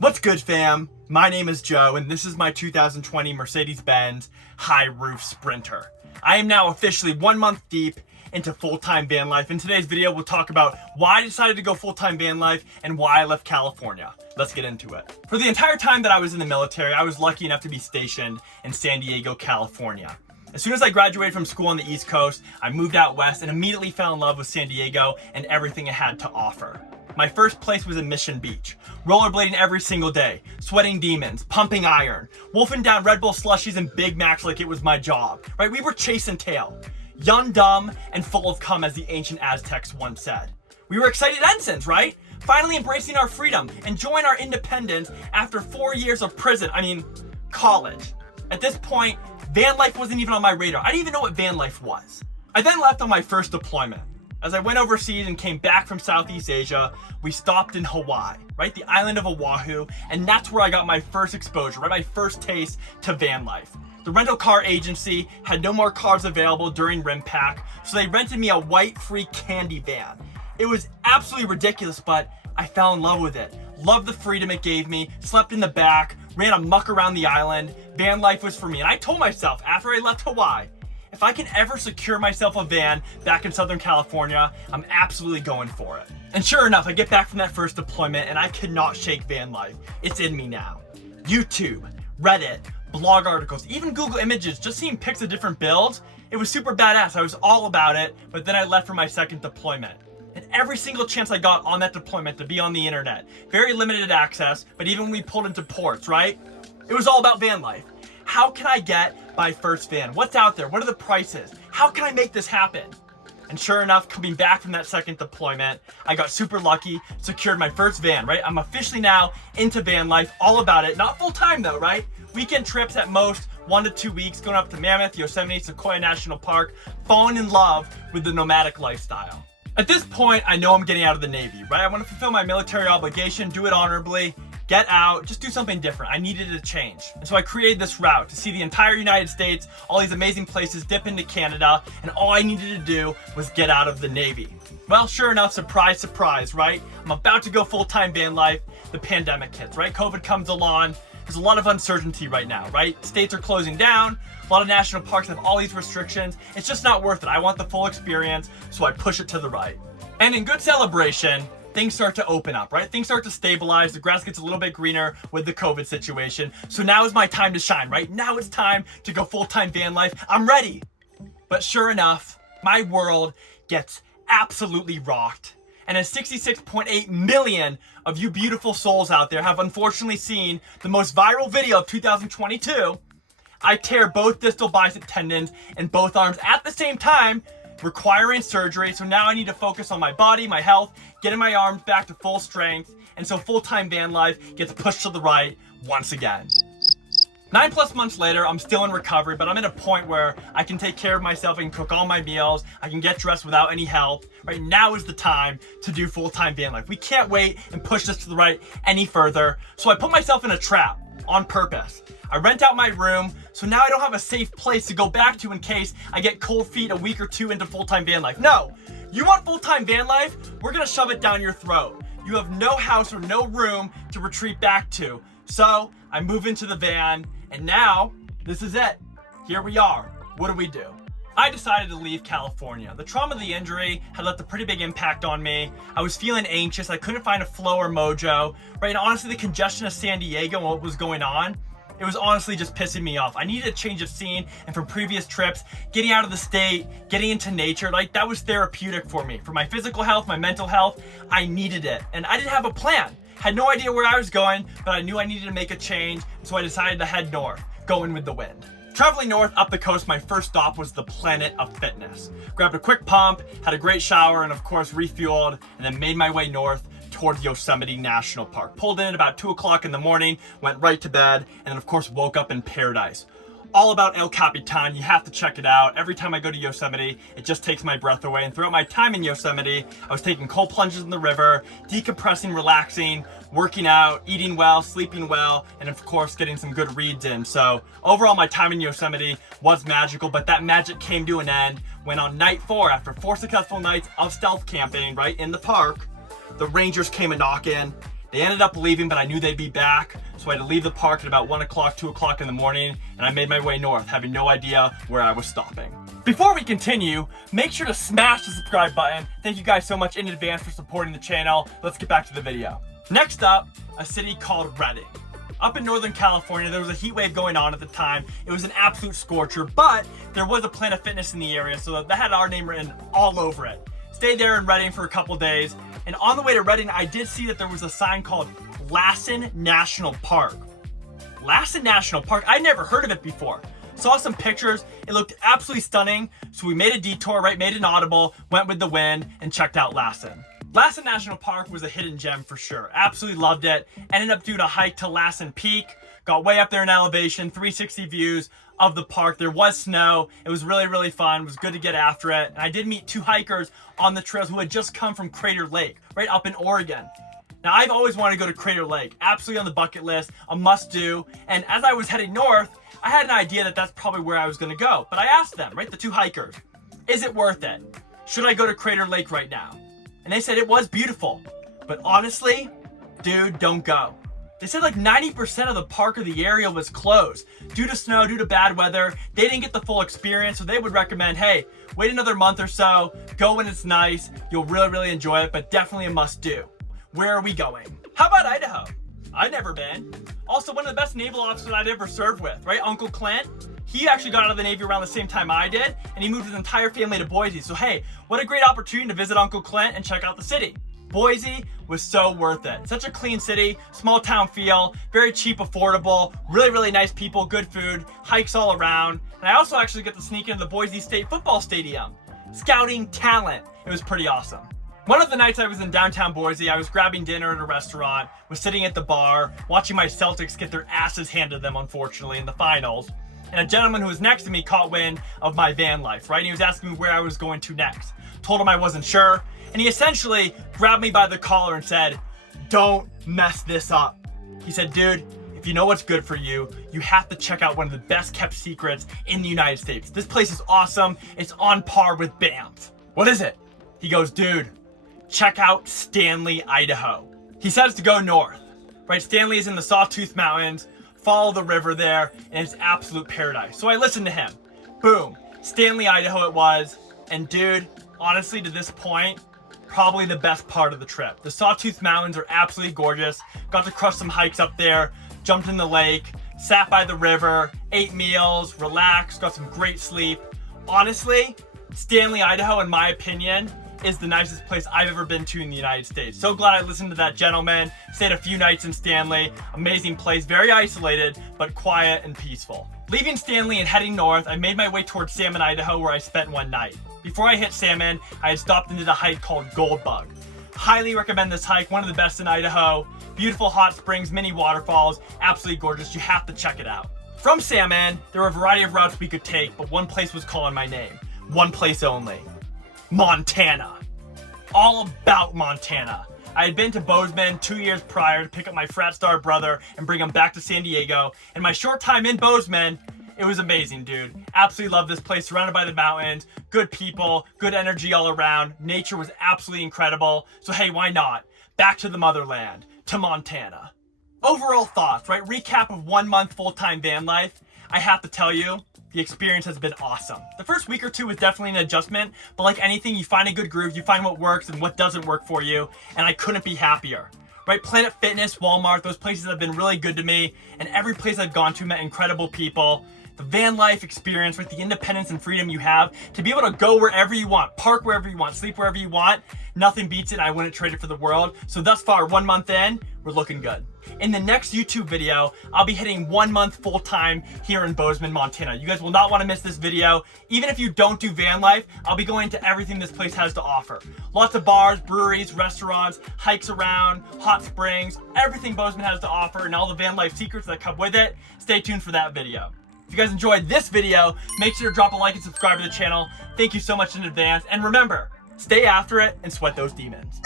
What's good, fam? My name is Joe, and this is my 2020 Mercedes-Benz high roof Sprinter. I am now officially 1 month deep into full-time van life. In today's video, we'll talk about why I decided to go full-time van life and why I left California. Let's get into it. For the entire time that I was in the military, I was lucky enough to be stationed in San Diego, California. As soon as I graduated from school on the East Coast, I moved out west and immediately fell in love with San Diego and everything it had to offer. My first place was in Mission Beach, rollerblading every single day, sweating demons, pumping iron, wolfing down Red Bull slushies and Big Macs like it was my job, right? We were chasing tail, young, dumb, and full of cum, as the ancient Aztecs once said. We were excited ensigns, right? Finally embracing our freedom, enjoying our independence after 4 years of prison, college. At this point, van life wasn't even on my radar. I didn't even know what van life was. I then left on my first deployment. As I went overseas and came back from Southeast Asia, we stopped in Hawaii, right? The island of Oahu, and that's where I got my first exposure, right? My first taste to van life. The rental car agency had no more cars available during RIMPAC, so they rented me a white free candy van. It was absolutely ridiculous, but I fell in love with it. Loved the freedom it gave me, slept in the back, ran amok around the island. Van life was for me, and I told myself after I left Hawaii, if I can ever secure myself a van back in Southern California, I'm absolutely going for it. And sure enough, I get back from that first deployment and I could not shake van life. It's in me now. YouTube, Reddit, blog articles, even Google Images, just seeing pics of different builds. It was super badass. I was all about it, but then I left for my second deployment. And every single chance I got on that deployment to be on the internet, very limited access, but even when we pulled into ports, right? It was all about van life. How can I get my first van? What's out there? What are the prices? How can I make this happen? And sure enough, coming back from that second deployment, I got super lucky, secured my first van, right? I'm officially now into van life, all about it. Not full time though, right? Weekend trips at most, 1 to 2 weeks, going up to Mammoth, Yosemite, Sequoia National Park, falling in love with the nomadic lifestyle. At this point, I know I'm getting out of the Navy, right? I want to fulfill my military obligation, do it honorably, get out, just do something different. I needed a change. And so I created this route to see the entire United States, all these amazing places, dip into Canada, and all I needed to do was get out of the Navy. Well, sure enough, surprise, surprise, right? I'm about to go full-time van life. The pandemic hits, right? COVID comes along. There's a lot of uncertainty right now, right? States are closing down. A lot of national parks have all these restrictions. It's just not worth it. I want the full experience, so I push it to the right. And in good celebration, things start to open up, right? Things start to stabilize. The grass gets a little bit greener with the COVID situation. So now is my time to shine, right? Now it's time to go full-time van life. I'm ready. But sure enough, my world gets absolutely rocked. And as 66.8 million of you beautiful souls out there have unfortunately seen the most viral video of 2022, I tear both distal bicep tendons in both arms at the same time, requiring surgery. So now I need to focus on my body, my health, getting my arms back to full strength. And so full-time van life gets pushed to the right once again. 9+ months later, I'm still in recovery, but I'm at a point where I can take care of myself. I can cook all my meals. I can get dressed without any help. Right now is the time to do full-time van life. We can't wait and push this to the right any further. So I put myself in a trap on purpose. I rent out my room, so now I don't have a safe place to go back to in case I get cold feet a week or two into full-time van life. No, you want full-time van life? We're gonna shove it down your throat. You have no house or no room to retreat back to. So I move into the van, and now this is it. Here we are. What do? I decided to leave California. The trauma of the injury had left a pretty big impact on me. I was feeling anxious. I couldn't find a flow or mojo, right? And honestly, the congestion of San Diego and what was going on, it was honestly just pissing me off. I needed a change of scene, and from previous trips, getting out of the state, getting into nature, like that was therapeutic for me. For my physical health, my mental health, I needed it. And I didn't have a plan. Had no idea where I was going, but I knew I needed to make a change, so I decided to head north, going with the wind. Traveling north up the coast, my first stop was the Planet of Fitness. Grabbed a quick pump, had a great shower, and of course refueled, and then made my way north toward Yosemite National Park. Pulled in at about 2 o'clock in the morning, went right to bed, and then of course woke up in paradise. All about El Capitan. You have to check it out. Every time I go to Yosemite, it just takes my breath away. And throughout my time in Yosemite, I was taking cold plunges in the river, decompressing, relaxing, working out, eating well, sleeping well, and of course getting some good reads in. So overall, my time in Yosemite was magical, but that magic came to an end when on night 4, after 4 successful nights of stealth camping right in the park, the Rangers came a knocking They ended up leaving, but I knew they'd be back, so I had to leave the park at about 1 o'clock, 2 o'clock in the morning, and I made my way north, having no idea where I was stopping. Before we continue, make sure to smash the subscribe button. Thank you guys so much in advance for supporting the channel. Let's get back to the video. Next up, a city called Redding. Up in Northern California, there was a heat wave going on at the time. It was an absolute scorcher, but there was a Planet Fitness in the area, so that had our name written all over it. Stayed there in Redding for a couple days, and on the way to Redding, I did see that there was a sign called Lassen National Park. Lassen National Park, I'd never heard of it before. Saw some pictures, it looked absolutely stunning, so we made a detour, right, made an audible, went with the wind, and checked out Lassen. Lassen National Park was a hidden gem for sure. Absolutely loved it. Ended up doing a hike to Lassen Peak, got way up there in elevation, 360 views of the park. There was snow. It was really, really fun. It was good to get after it. And I did meet 2 hikers on the trails who had just come from Crater Lake, right up in Oregon. Now, I've always wanted to go to Crater Lake, absolutely on the bucket list, a must do. And as I was heading north, I had an idea that that's probably where I was gonna go. But I asked them, right, the 2 hikers, is it worth it? Should I go to Crater Lake right now? And they said it was beautiful. But honestly, dude, don't go. They said like 90% of the park or the area was closed due to snow, due to bad weather. They didn't get the full experience, so they would recommend, hey, wait another month or so, go when it's nice. You'll really, really enjoy it, but definitely a must do. Where are we going? How about Idaho? I've never been. Also, one of the best naval officers I'd ever served with, right? Uncle Clint. He actually got out of the Navy around the same time I did, and he moved his entire family to Boise. So hey, what a great opportunity to visit Uncle Clint and check out the city. Boise was so worth it. Such a clean city, small town feel, very cheap, affordable, really, really nice people, good food, hikes all around. And I also actually get to sneak into the Boise State football stadium. Scouting talent. It was pretty awesome. One of the nights I was in downtown Boise, I was grabbing dinner at a restaurant, was sitting at the bar, watching my Celtics get their asses handed to them, unfortunately, in the finals. And a gentleman who was next to me caught wind of my van life, right? And he was asking me where I was going to next. Told him I wasn't sure. And he essentially grabbed me by the collar and said, don't mess this up. He said, dude, if you know what's good for you, you have to check out one of the best kept secrets in the United States. This place is awesome. It's on par with Banff. What is it? He goes, dude, check out Stanley, Idaho. He says to go north, right? Stanley is in the Sawtooth Mountains, follow the river there, and it's absolute paradise. So I listened to him. Boom, Stanley, Idaho it was. And dude, honestly, to this point, probably the best part of the trip. The Sawtooth Mountains are absolutely gorgeous. Got to crush some hikes up there, jumped in the lake, sat by the river, ate meals, relaxed, got some great sleep. Honestly, Stanley, Idaho, in my opinion, is the nicest place I've ever been to in the United States. So glad I listened to that gentleman. Stayed a few nights in Stanley. Amazing place, very isolated, but quiet and peaceful. Leaving Stanley and heading north, I made my way towards Salmon, Idaho, where I spent one night. Before I hit Salmon, I had stopped into the hike called Gold Bug. Highly recommend this hike, one of the best in Idaho. Beautiful hot springs, mini waterfalls, absolutely gorgeous. You have to check it out. From Salmon, there were a variety of routes we could take, but one place was calling my name. One place only. Montana. All about Montana. I had been to Bozeman 2 years prior to pick up my frat star brother and bring him back to San Diego. And my short time in Bozeman, it was amazing, dude. Absolutely love this place, surrounded by the mountains, good people, good energy all around. Nature was absolutely incredible. So hey, why not? Back to the motherland, to Montana. Overall thoughts, right? Recap of 1 month full-time van life. I have to tell you, the experience has been awesome. The first week or two was definitely an adjustment, but like anything, you find a good groove, you find what works and what doesn't work for you, and I couldn't be happier. Right? Planet Fitness, Walmart, those places have been really good to me, and every place I've gone to met incredible people. The van life experience, with the independence and freedom you have to be able to go wherever you want, park wherever you want, sleep wherever you want, nothing beats it. I wouldn't trade it for the world. So thus far, 1 month in, we're looking good. In the next YouTube video, I'll be hitting 1 month full-time here in Bozeman, Montana. You guys will not want to miss this video. Even if you don't do van life, I'll be going into everything this place has to offer. Lots of bars, breweries, restaurants, hikes around, hot springs, everything Bozeman has to offer, and all the van life secrets that come with it. Stay tuned for that video. If you guys enjoyed this video, make sure to drop a like and subscribe to the channel. Thank you so much in advance. And remember, stay after it and sweat those demons.